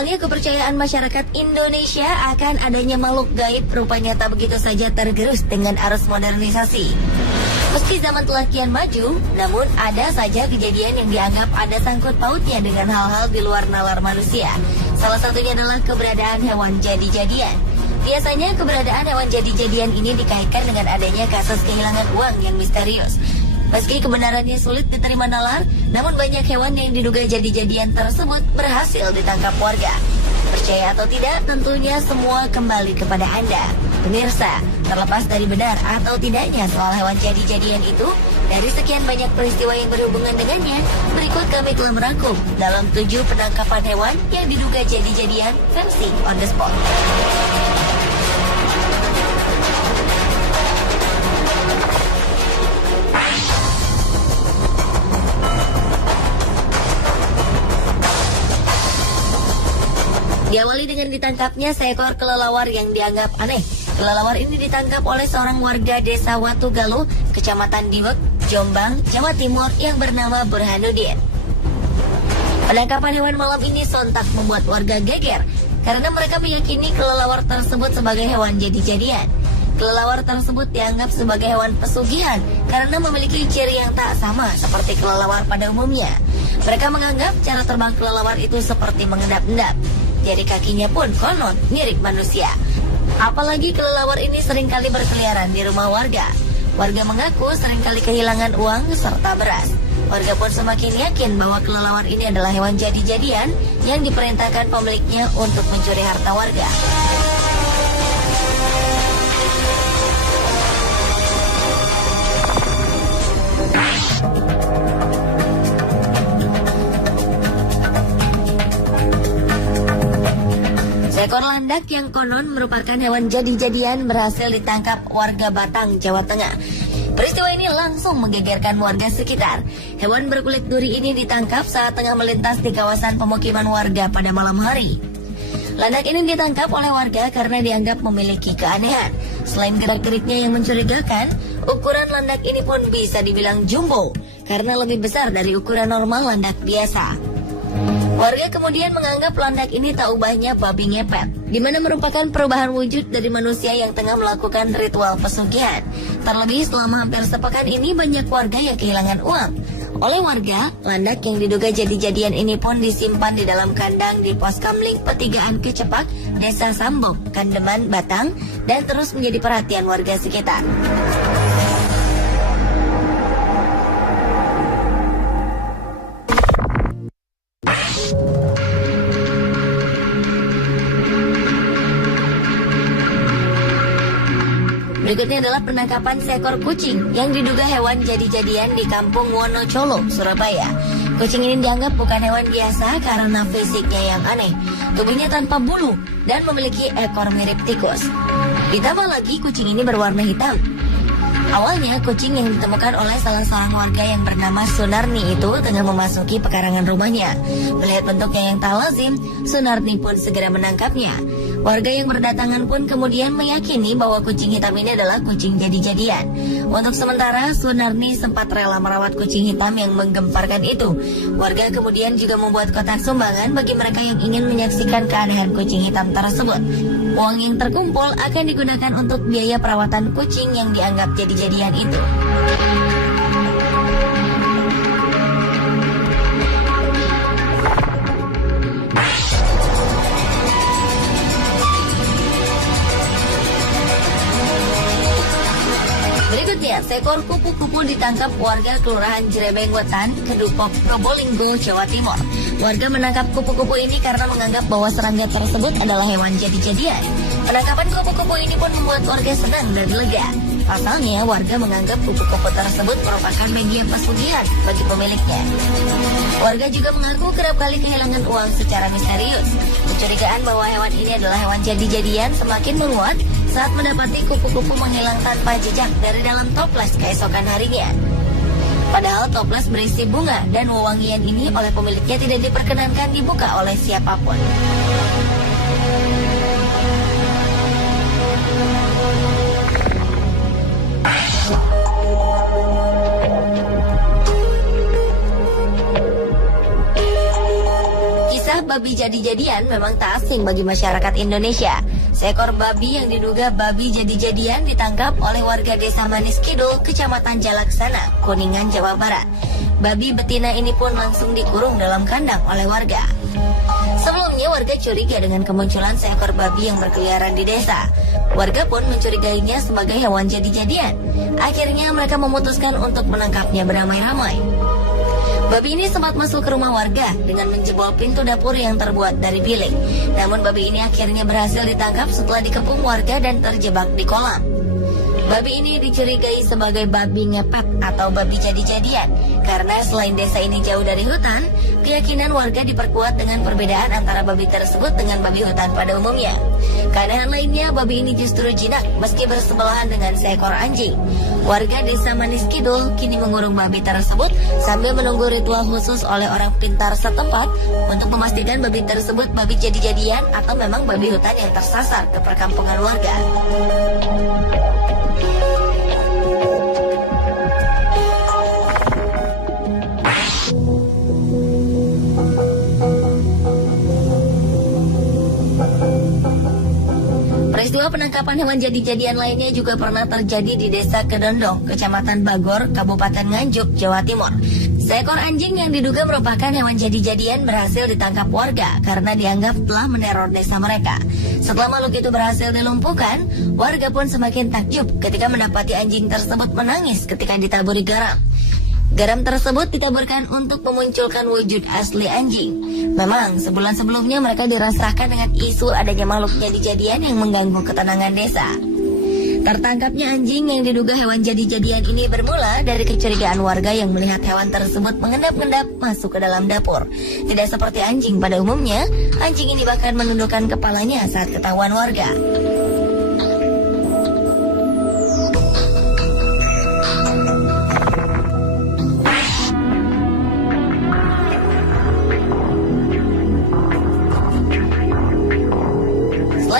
Awalnya kepercayaan masyarakat Indonesia akan adanya makhluk gaib rupanya tak begitu saja tergerus dengan arus modernisasi. Meski zaman telah kian maju, namun ada saja kejadian yang dianggap ada sangkut pautnya dengan hal-hal di luar nalar manusia. Salah satunya adalah keberadaan hewan jadi-jadian. Biasanya keberadaan hewan jadi-jadian ini dikaitkan dengan adanya kasus kehilangan uang yang misterius. Meski kebenarannya sulit diterima nalar, namun banyak hewan yang diduga jadi-jadian tersebut berhasil ditangkap warga. Percaya atau tidak, tentunya semua kembali kepada Anda. Pemirsa, terlepas dari benar atau tidaknya soal hewan jadi-jadian itu, dari sekian banyak peristiwa yang berhubungan dengannya, berikut kami telah merangkum dalam 7 penangkapan hewan yang diduga jadi-jadian versi on the spot. Diawali dengan ditangkapnya seekor kelelawar yang dianggap aneh. Kelelawar ini ditangkap oleh seorang warga desa Watugaluh, Kecamatan Diwek, Jombang, Jawa Timur yang bernama Burhanuddin. Penangkapan hewan malam ini sontak membuat warga geger karena mereka meyakini kelelawar tersebut sebagai hewan jadi-jadian. Kelelawar tersebut dianggap sebagai hewan pesugihan karena memiliki ciri yang tak sama seperti kelelawar pada umumnya. Mereka menganggap cara terbang kelelawar itu seperti mengendap-endap. Jari kakinya pun konon mirip manusia. Apalagi kelelawar ini seringkali berkeliaran di rumah warga. Warga mengaku seringkali kehilangan uang serta beras. Warga pun semakin yakin bahwa kelelawar ini adalah hewan jadi-jadian yang diperintahkan pemiliknya untuk mencuri harta warga. Seekor landak yang konon merupakan hewan jadi-jadian berhasil ditangkap warga Batang, Jawa Tengah. Peristiwa ini langsung menggegerkan warga sekitar. Hewan berkulit duri ini ditangkap saat tengah melintas di kawasan pemukiman warga pada malam hari. Landak ini ditangkap oleh warga karena dianggap memiliki keanehan. Selain gerak-geriknya yang mencurigakan, ukuran landak ini pun bisa dibilang jumbo karena lebih besar dari ukuran normal landak biasa. Warga kemudian menganggap landak ini tak ubahnya babi ngepet, di mana merupakan perubahan wujud dari manusia yang tengah melakukan ritual pesugihan. Terlebih selama hampir sepekan ini banyak warga yang kehilangan uang. Oleh warga, landak yang diduga jadi-jadian ini pun disimpan di dalam kandang di pos Kamling Petigaan Kecepak, Desa Sambong, Kandeman, Batang, dan terus menjadi perhatian warga sekitar. Berikutnya adalah penangkapan seekor kucing yang diduga hewan jadi-jadian di Kampung Wonocolo, Surabaya. Kucing ini dianggap bukan hewan biasa karena fisiknya yang aneh. Tubuhnya tanpa bulu dan memiliki ekor mirip tikus. Ditambah lagi kucing ini berwarna hitam. Awalnya kucing yang ditemukan oleh salah seorang warga yang bernama Sunarni itu tengah memasuki pekarangan rumahnya. Melihat bentuknya yang tak lazim, Sunarni pun segera menangkapnya. Warga yang berdatangan pun kemudian meyakini bahwa kucing hitam ini adalah kucing jadi-jadian. Untuk sementara, Sunarni sempat rela merawat kucing hitam yang menggemparkan itu. Warga kemudian juga membuat kotak sumbangan bagi mereka yang ingin menyaksikan keanehan kucing hitam tersebut. Uang yang terkumpul akan digunakan untuk biaya perawatan kucing yang dianggap jadi-jadian itu. Berikutnya, seekor kupu-kupu ditangkap warga Kelurahan Jerebeng Wetan, Kedupok, Probolinggo, Jawa Timur. Warga menangkap kupu-kupu ini karena menganggap bahwa serangga tersebut adalah hewan jadi-jadian. Penangkapan kupu-kupu ini pun membuat warga senang dan lega. Pasalnya, warga menganggap kupu-kupu tersebut merupakan media pesugihan bagi pemiliknya. Warga juga mengaku kerap kali kehilangan uang secara misterius. Kecurigaan bahwa hewan ini adalah hewan jadi-jadian semakin menguat saat mendapati kupu-kupu menghilang tanpa jejak dari dalam toples keesokan harinya. Padahal toples berisi bunga dan wewangian ini oleh pemiliknya tidak diperkenankan dibuka oleh siapapun. babi jadi-jadian memang tak asing bagi masyarakat Indonesia. Seekor babi yang diduga babi jadi-jadian ditangkap oleh warga Desa Manis Kidul, Kecamatan Jalaksana, Kuningan, Jawa Barat. Babi betina ini pun langsung dikurung dalam kandang oleh warga. Sebelumnya warga curiga dengan kemunculan seekor babi yang berkeliaran di desa. Warga pun mencurigainya sebagai hewan jadi-jadian. Akhirnya mereka memutuskan untuk menangkapnya beramai-ramai. Babi ini sempat masuk ke rumah warga dengan menjebol pintu dapur yang terbuat dari bilik. Namun babi ini akhirnya berhasil ditangkap setelah dikepung warga dan terjebak di kolam. Babi ini dicurigai sebagai babi ngepet atau babi jadi-jadian karena selain desa ini jauh dari hutan, keyakinan warga diperkuat dengan perbedaan antara babi tersebut dengan babi hutan pada umumnya. Keadaan lainnya, babi ini justru jinak meski bersebelahan dengan seekor anjing. Warga Desa Manis Kidul kini mengurung babi tersebut sambil menunggu ritual khusus oleh orang pintar setempat untuk memastikan babi tersebut babi jadi-jadian atau memang babi hutan yang tersasar ke perkampungan warga. Peristiwa penangkapan hewan jadi-jadian lainnya juga pernah terjadi di Desa Kedondong, Kecamatan Bagor, Kabupaten Nganjuk, Jawa Timur. Seekor anjing yang diduga merupakan hewan jadi-jadian berhasil ditangkap warga karena dianggap telah meneror desa mereka. Setelah makhluk itu berhasil dilumpuhkan, warga pun semakin takjub ketika mendapati anjing tersebut menangis ketika ditaburi garam. Garam tersebut ditaburkan untuk memunculkan wujud asli anjing. Memang sebulan sebelumnya mereka dirasakan dengan isu adanya makhluk jadi-jadian yang mengganggu ketenangan desa. Tertangkapnya anjing yang diduga hewan jadi-jadian ini bermula dari kecurigaan warga yang melihat hewan tersebut mengendap-endap masuk ke dalam dapur. Tidak seperti anjing pada umumnya, anjing ini bahkan menundukkan kepalanya saat ketahuan warga.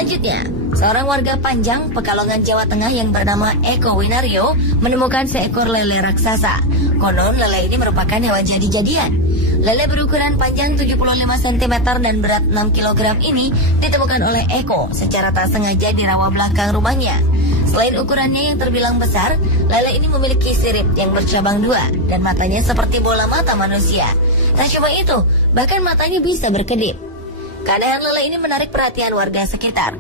Selanjutnya, seorang warga Panjang, Pekalongan, Jawa Tengah yang bernama Eko Winario menemukan seekor lele raksasa. Konon lele ini merupakan hewan jadi-jadian. Lele berukuran panjang 75 cm dan berat 6 kg ini ditemukan oleh Eko secara tak sengaja di rawa belakang rumahnya. Selain ukurannya yang terbilang besar, lele ini memiliki sirip yang bercabang dua dan matanya seperti bola mata manusia. Tak cuma itu, bahkan matanya bisa berkedip. Keadaan lele ini menarik perhatian warga sekitar.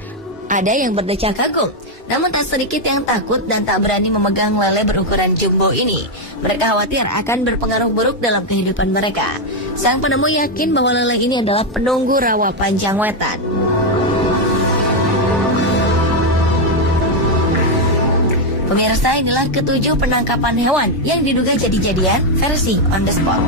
Ada yang berdecak kagum, namun tak sedikit yang takut dan tak berani memegang lele berukuran jumbo ini. Mereka khawatir akan berpengaruh buruk dalam kehidupan mereka. Sang penemu yakin bahwa lele ini adalah penunggu rawa Panjang Wetan. Pemirsa, inilah ketujuh penangkapan hewan yang diduga jadi-jadian versi on the spot.